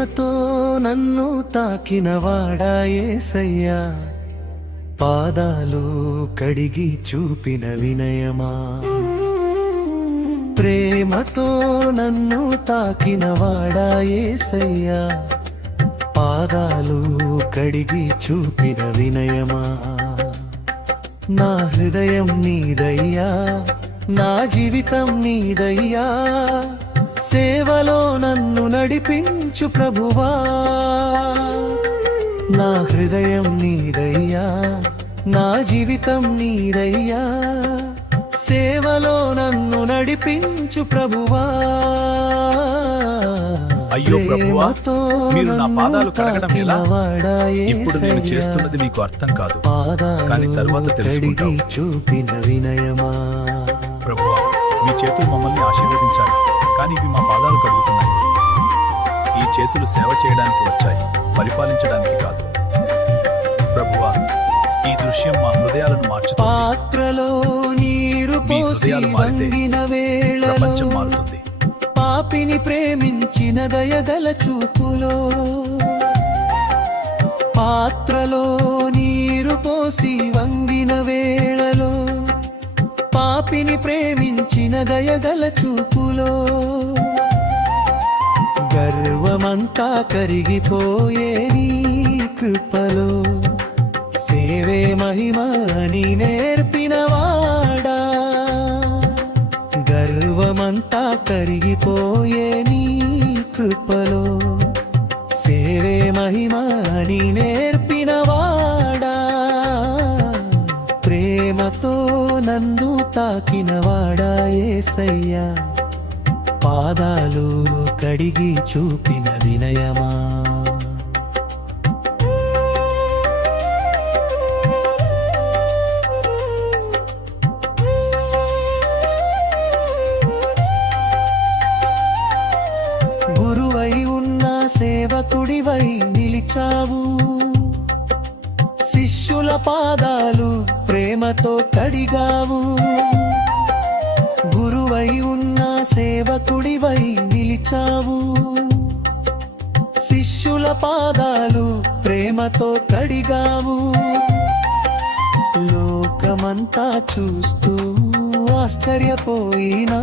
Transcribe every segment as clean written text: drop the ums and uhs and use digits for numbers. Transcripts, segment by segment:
ప్రేమతో నన్ను తాకినవాడా యేసయ్యా, పాదాలు కడిగి చూపిన వినయమా. ప్రేమతో నన్ను తాకినవాడా యేసయ్యా, పాదాలు కడిగి చూపిన వినయమా. నా హృదయం నీదయ్యా, నా జీవితం నీదయ్యా, సేవలో నన్ను నడిపించు ప్రభువా. నా హృదయం నీదయ్యా, నా జీవితం నీదయ్యా, సేవలో నన్ను నడిపించు ప్రభువా. అయ్యో ప్రభువా, మీరు నా పాదాలు కడగడం ఎలా? ఇప్పుడు నేను చేస్తున్నది మీకు అర్థం కాదు, కానీ తర్వాత తెలుసుకుంటావు. చూపిన వినయమా. ప్రభువా, మీ చేతులు మమ్మల్ని ఆశీర్వదించాలి, కానీ ఇవి మా పాదాలు కడుగుతున్నాయి. ఈ చేతులు సేవ చేయడానికి వచ్చాయి, పరిపాలించడానికి కాదు. ప్రభువా, ఈ దృశ్యం మా హృదయాలను మార్చుతుంది. పాత్రలో నీరు పోసి వంగిన వేళలో ప్రపంచం మారుతుంది. పాపిని ప్రేమించిన దయగల చూపులో, పాత్రలో నీరు పోసి వంగిన వేళలో పాపిని ప్రేమించిన దయగల చూపులో, గర్వమంతా కరిగిపోయే నీ కృపలో, సేవే మహిమ అని నేర్పినవాడా. గర్వమంతా కరిగిపోయే నీ కృపలో, సేవే మహిమ అని నేర్పినవాడా. ప్రేమతో నన్ను తాకినవాడా యేసయ్యా, పాదాలు కడిగి చూపిన వినయమా. గురువై ఉన్న సేవకుడివై నిలిచావు, శిష్యుల పాదాలు ప్రేమతో కడిగావు. గురువై ఉన్న సేవకుడివై నిలిచావు, శిష్యుల పాదాలు ప్రేమతో కడిగావు. లోకమంతా చూస్తూ ఆశ్చర్యపోయినా,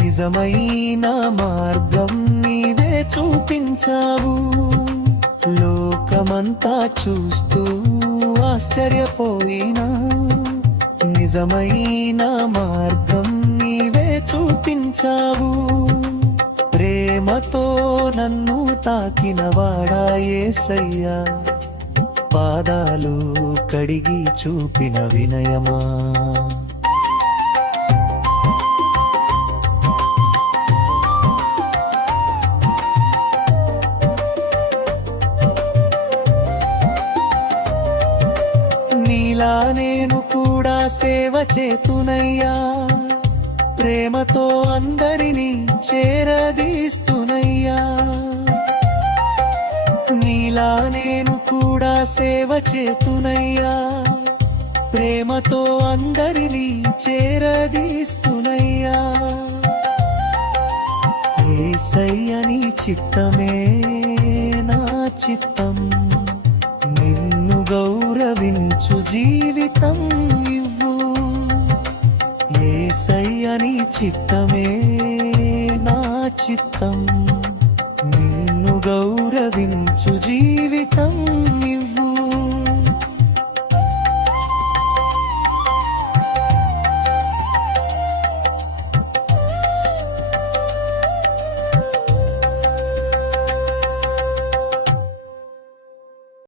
నిజమైన మార్గం నీవే చూపించావు. లోకమంతా చూస్తూ ఆశ్చర్యపోయినా, నిజమైన మార్గం నీవే చూపించావు. ప్రేమతో నన్ను తాకినవాడా యేసయ్యా, పాదాలు కడిగి చూపిన వినయమా. నీలా నేను కూడా సేవ చేతునయ్యా, ప్రేమతో అందరినీ చేరదీస్తునయ్యా. నీలా నేను కూడా సేవ చేతునయ్యా, ప్రేమతో అందరినీ చేరదీస్తునయ్యా. యేసయ్య నీ చిత్తమే నా చిత్తం, నిన్ను గౌరవించు జీవితం ఇవ్వు. యేసయ్య నీ చిత్తమే నా చిత్తం, నిన్ను గౌరవించు జీవితం